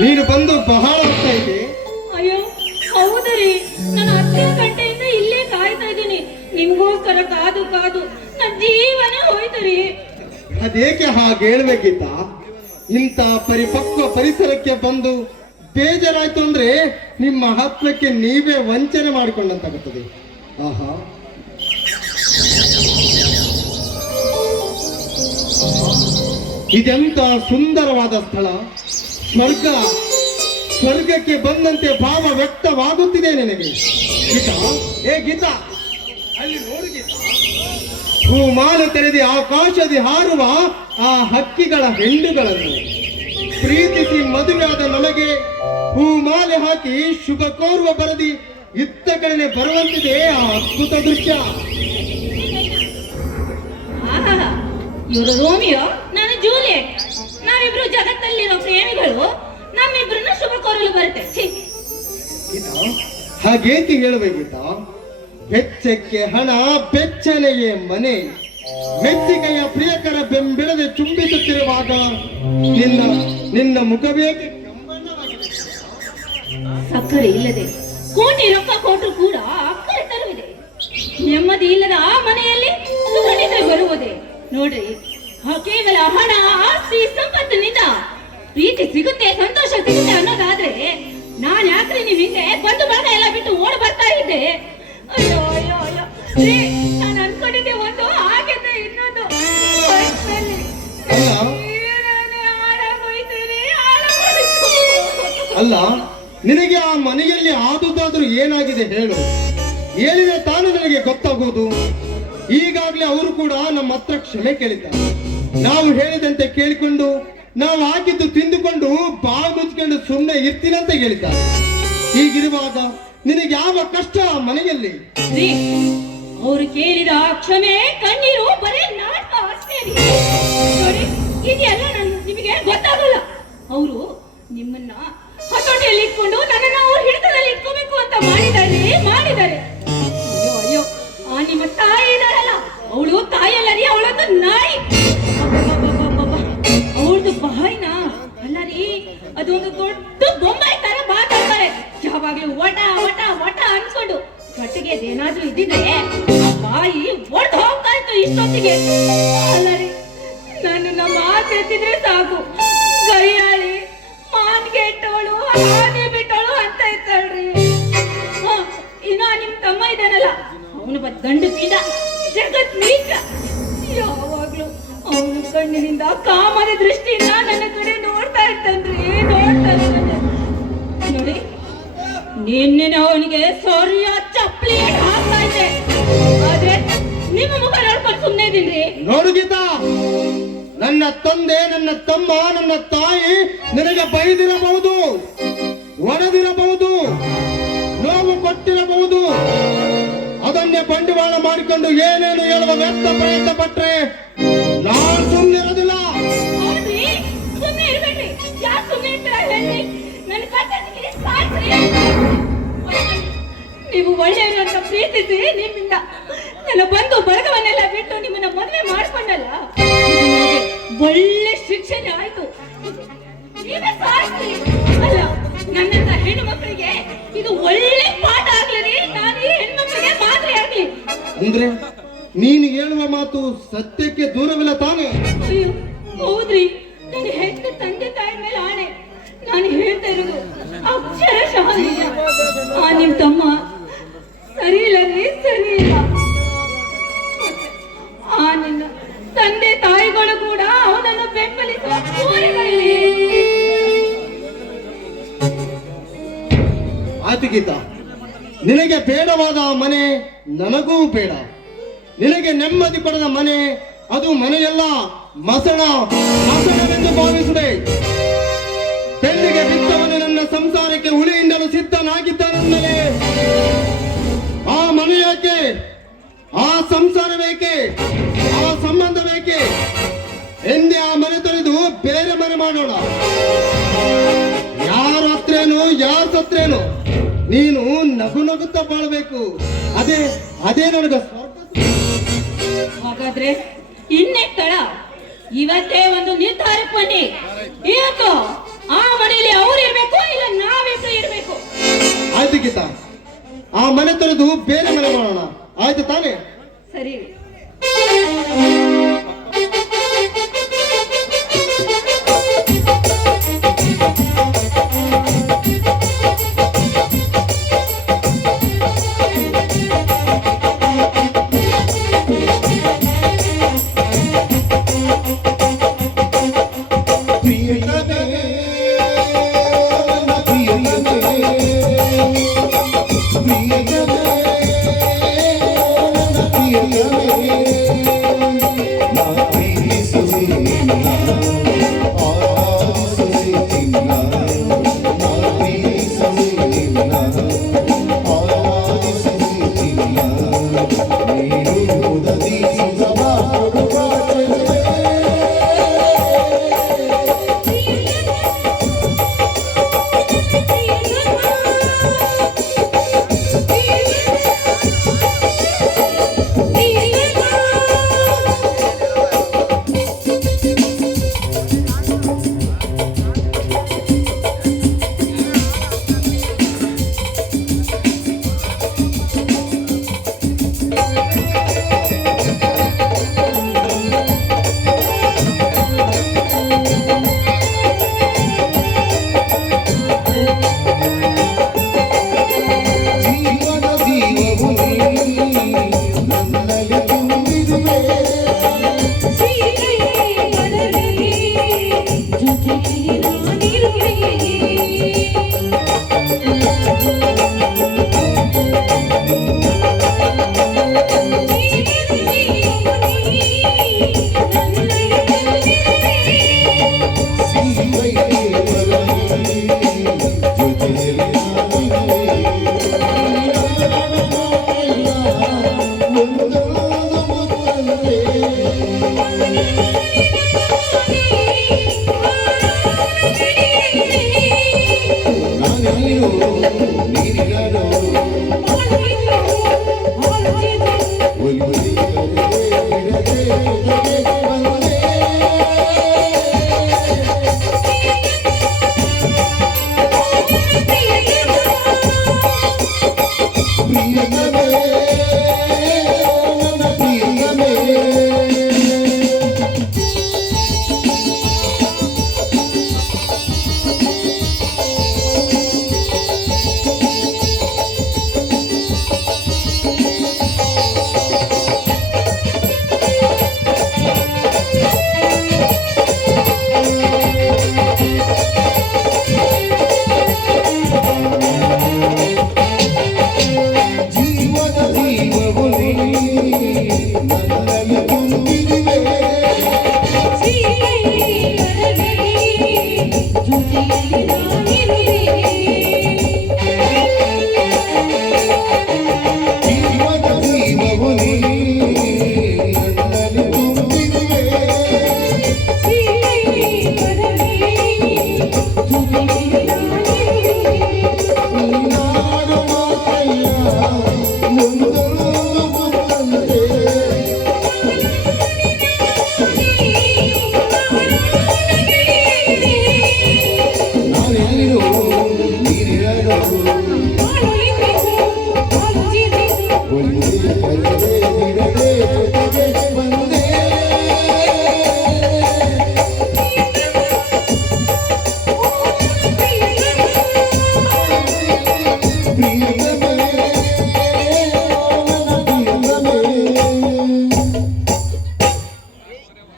ನೀನು ಬಂದು ಬಹಳ ಇದೆ ಅಯ್ಯೋ ಹೌದರಿ. ನಾನು ಹತ್ತು ಗಂಟೆಯಿಂದ ಇಲ್ಲೇ ಕಾಯ್ತಾ ಇದ್ದೀನಿ. ನಿಮ್ಗೋಸ್ಕರ ಕಾದು ಕಾದು ನನ್ನ ಜೀವನ ಹೋಯ್ತರಿ. ಅದೇಕೆ ಹಾಗೆ ಹೇಳ್ಬೇಕಿತ್ತ ಇಂಥ ಪರಿಪಕ್ವ ಪರಿಸರಕ್ಕೆ ಬಂದು ಬೇಜಾರಾಯ್ತು ಅಂದ್ರೆ ನಿಮ್ಮ ಹತ್ರಕ್ಕೆ ನೀವೇ ವಂಚನೆ ಮಾಡಿಕೊಂಡಂತಾಗುತ್ತದೆ. ಆಹಾ. ಇದೆಂತ ಸುಂದರವಾದ ಸ್ಥಳ? ಸ್ವರ್ಗ, ಸ್ವರ್ಗಕ್ಕೆ ಬಂದಂತೆ ಭಾವ ವ್ಯಕ್ತವಾಗುತ್ತಿದೆ ನನಗೆ. ಗೀತಾ, ಏ ಗೀತಾ, ಅಲ್ಲಿ ನೋಡು ಗೀತಾ. ಹೂಮಾಲೆ ತೆರೆದಿ ಆಕಾಶದಿ ಹಾರುವ ಆ ಹಕ್ಕಿಗಳ ಹೆಣ್ಣುಗಳನ್ನು. ಪ್ರೀತಿಸಿ ಮದುವೆಯಾದ ನಮಗೆ ಹೂಮಾಲೆ ಹಾಕಿ ಶುಭ ಕೋರುವ ಬರದಿ ಇತ್ತ ಕಡೆ ಬರುವಂತಿದೆ ಆ ಅದ್ಭುತ ದೃಶ್ಯ. ಇವರು ರೋಮಿಯೋ? ಜೂಲಿಯಟ್ ನಾವಿಬ್ರು ಜಗತ್ತಲ್ಲಿರೋ ಪ್ರೇಮಿಗಳು. ನಮ್ಮಿಬ್ರನ್ನ ಶುಭ ಕೋರಲು ಬರುತ್ತೆ. ಹಾಗೇತಿ ಹೇಳಬೇಕಿತ್ತ ಬೆಚ್ಚಕ್ಕೆ ಹಣ ಬೆಚ್ಚನೆಯೇ ಮನೆ. ಮೆಚ್ಚಿಗೆಯ ಪ್ರಿಯಕರ ಬೆಂಬಿಡದೆ ಚುಂಬಿಸುತ್ತಿರುವಾಗ ನಿನ್ನ ನಿನ್ನ ಮುಖವೇ ಸಕ್ಕರೆ ಇಲ್ಲದೆ ಕೋಟಿ ರೊಕ್ಕ ಕೊಟ್ಟರು ಕೂಡ ಅಕ್ಕರೆ ತರುವುದೇ. ನೆಮ್ಮದಿ ಇಲ್ಲದ ಆ ಮನೆಯಲ್ಲಿ ಬರುವುದೇ. ನೋಡ್ರಿ ಕೇವಲ ಹಣ ಆಸ್ತಿ ಸಂಪತ್ತಿನಿಂದ ಪ್ರೀತಿ ಸಿಗುತ್ತೆ ಸಂತೋಷ ಸಿಗುತ್ತೆ ಅನ್ನೋದಾದ್ರೆ ನಾನ್ ಯಾಕ್ರಿ ನಿಮ್ ಹಿಂದೆ ಬಂದು ಬಳಗ ಎಲ್ಲ ಬಿಟ್ಟು ಓಡ್ ಬರ್ತಾ ಇದ್ದೆ? ಅಯ್ಯೋ ಅಯ್ಯೋ ಅಯ್ಯೋ. ನಾನ್ ಅನ್ಕೊಂಡಿದ್ದೆ ಒಂದು ಆಗಿದ್ದೆ ಇನ್ನೊಂದು. ಅಲ್ಲ. ನಿನಗೆ ಆ ಮನೆಯಲ್ಲಿ ಆದುದಾದ್ರೂ ಏನಾಗಿದೆ ಹೇಳು. ಹೇಳಿದ ತಾನು ನನಗೆ ಗೊತ್ತಾಗೋದು. ಈಗಾಗಲೇ ಅವರು ಕೂಡ ನಮ್ಮ ಹತ್ರ ಕ್ಷಮೆ ಕೇಳಿದ್ದಾರೆ. ನಾವು ಹೇಳಿದಂತೆ ಕೇಳಿಕೊಂಡು ನಾವು ಹಾಕಿದ್ದು ತಿಂದುಕೊಂಡು ಬಾಗುಚ್ಕೊಂಡು ಸುಮ್ಮನೆ ಇರ್ತೀನಿ ಅಂತ ಹೇಳಿದ್ದಾರೆ. ಹೀಗಿರುವಾಗ ನಿನಗೆ ಯಾವ ಕಷ್ಟ ಮನೆಯಲ್ಲಿ? ಅವರು ಅವ್ರು ಕೇಳಿದ ಕ್ಷಮೆ ಕಣ್ಣೀರು ಬರೀ ನಾಟಕ ಅಷ್ಟೇ ರೀ. ನೋಡಿ ಇದೆಲ್ಲ ನಾನು ನಿಮಗೆ ಗೊತ್ತಾಗಲ್ಲ. ಅವರು ನಿಮ್ಮನ್ನ ಹತೋಟಿಯಲ್ಲಿ ಇಟ್ಕೊಂಡು ನನ್ನನ್ನ ಅವ್ರ ಹಿಡಿತದಲ್ಲಿ ಇಟ್ಕೋಬೇಕು ಅಂತ ಮಾಡಿದ್ದಾರೆ ಮಾಡಿದ್ದಾರೆ. ಅಯ್ಯೋ ಅಯ್ಯೋ ಆ ನಿಮ್ಮ ತಾಯಿ ಇದಾರಲ್ಲ ಅವಳು ತಾಯಿಯಲ್ಲ ರೀ ಅವಳೊಂದು ನಾಯಿ. ಬಾಯಿನ ಅಲ್ಲ ರೀ ಅದೊಂದು ದೊಡ್ಡ ಬೊಂಬಾಯಿ ತರ ಮಾತಾಡ್ತಾರೆ. ಯಾವಾಗ್ಲೂ ಒಟ ಒಟ ಒಟ ಅನ್ಸ್ಕೊಂಡು ಕಟ್ಟಿಗೆ ಏನಾದ್ರೂ ಇದ್ದಿದ್ರೆ ಬಾಯಿ ಒಡ್ದು ಹೋಗ್ತಾ ಇತ್ತು ಇಷ್ಟೊತ್ತಿಗೆ ಅಲ್ಲ ರೀ ನನ್ನ ಮಾತೆತ್ತಿದ್ರೆ ಸಾಕು. ಗರಿಯಾಳಿ ಮಾನ್ಗೆಟ್ಟವಳು ಹಾನಿ ಬಿಟ್ಟವಳು ಅಂತ ಇರ್ತಾಳ್ರಿ. ಇನ್ನ ನಿಮ್ ತಮ್ಮ ಇದ್ದಾನಲ್ಲ ಅವನು ಬತ್ ಗಂಡು ಪೀಡ ಜಗತ್ ನೀಚ ಯಾವಾಗ್ಲೂ ಅವನ ಕಣ್ಣಿನಿಂದ ಕಾಮದ ದೃಷ್ಟಿಯಿಂದ ನನ್ನ ಕಡೆ ನೋಡ್ತಾ ಇರ್ತಾನ್ರಿ ನೋಡ್ತಾ ಇರ್ತಾನೆ ನೋಡಿ, ನಿನ್ನೆ ಅವನಿಗೆ ಸೊರಿಯ ಚಪ್ಪಲಿ ಹಾಕ್ತಾ ಇದ್ದೆ. ಆದ್ರೆ ನಿಮ್ಮ ಮುಖ ನೋಡ್ಕೊಂಡು ಸುಮ್ಮನೆ ಇದೀನ್ರಿ ನೋಡು ಗೀತಾ, ನನ್ನ ತಂದೆ, ನನ್ನ ತಮ್ಮ, ನನ್ನ ತಾಯಿ ನಿನಗೆ ಬೈದಿರಬಹುದು ಒಡೆದಿರಬಹುದು ನೋವು ಕೊಟ್ಟಿರಬಹುದು. ಅದನ್ನೇ ಬಂಡವಾಳ ಮಾಡಿಕೊಂಡು ಏನೇನು ಹೇಳುವ ವ್ಯರ್ಥ ಪ್ರಯತ್ನ ಪಟ್ರೆ ನೀವು ಒಳ್ಳೆಯವರು ಅಂತ ಪ್ರೀತಿಸಿ ನಿಮ್ಮಿಂದ ನನ್ನ ಬಂದು ಬರಗವನ್ನೆಲ್ಲ ಬಿಟ್ಟು ನಿಮ್ಮನ್ನ ಮದುವೆ ಮಾಡ್ಕೊಂಡಲ್ಲ? ಒಳ್ಳೆ ಶಿಕ್ಷಣ ಆಯ್ತು. ನೀವೇ ಅಲ್ಲ ನನ್ನಂತ ಹೆಣ್ಣು ಮಕ್ಕಳಿಗೆ ಇದು ಒಳ್ಳೆ ಪಾಠ ಆಗ್ಲಿ ನಾನು ಈ ಹೆಣ್ಮಕ್ಳಿಗೆ ಮಾದರಿ ಆಗ್ಲಿ. ಅಂದ್ರೆ ನೀನು ಹೇಳುವ ಮಾತು ಸತ್ಯಕ್ಕೆ ದೂರವಿಲ್ಲ ತಾನೇ? ಹೌದ್ರಿ. ನನ್ನ ಹೆತ್ತ ತಂದೆ ತಾಯಿ ಮೇಲೆ ಆಣೆ. ನಾನು ಹೇಳ್ತಾ ಇರೋದು ಅಕ್ಷರಶಃ. ಆ ನಿಮ್ ತಮ್ಮ ಇಲ್ಲ ಸರಿ ಆ ನಿನ್ನ ತಂದೆ ತಾಯಿಗಳು ಕೂಡ ಅವನನ್ನು ಬೆಂಬಲಿಸುವ ಆಯ್ತು ನಿನಗೆ ಬೇಡವಾದ ಮನೆ ನನಗೂ ಬೇಡ. ನಿನಗೆ ನೆಮ್ಮದಿ ಪಡೆದ ಮನೆ ಅದು ಮನೆಯಲ್ಲ ಮಸಣ. ಮಸಣವೆಂದು ಭಾವಿಸುವೆ. ಬೆಳ್ಳಿಗೆ ಬಿದ್ದವನು ನನ್ನ ಸಂಸಾರಕ್ಕೆ ಹುಳಿಯಿಂದಲೂ ಸಿದ್ಧನಾಗಿದ್ದಾನೆಂದರೆ ಪ್ರಾರ್ಥನೆ ಮಾಡೋಣ. ಯಾರ ಹತ್ರೇನು ಯಾರ ಸತ್ರೇನು ನೀನು ನಗು ನಗುತ್ತ ಬಾಳ್ಬೇಕು. ಅದೇ ಅದೇ ನನಗ ಹಾಗಾದ್ರೆ ಇನ್ನೇ ತಡ. ಇವತ್ತೇ ಒಂದು ನಿರ್ಧಾರ ಬನ್ನಿ. ಇವತ್ತು ಆ ಮನೆಯಲ್ಲಿ ಅವ್ರು ಇರ್ಬೇಕು ಇಲ್ಲ ನಾವೇ ಇರ್ಬೇಕು? ಆಯ್ತು ಗೀತಾ. ಆ ಮನೆ ತರದು ಬೇರೆ ಮನೆ ಮಾಡೋಣ. ಆಯ್ತು ತಾನೇ? ಸರಿ.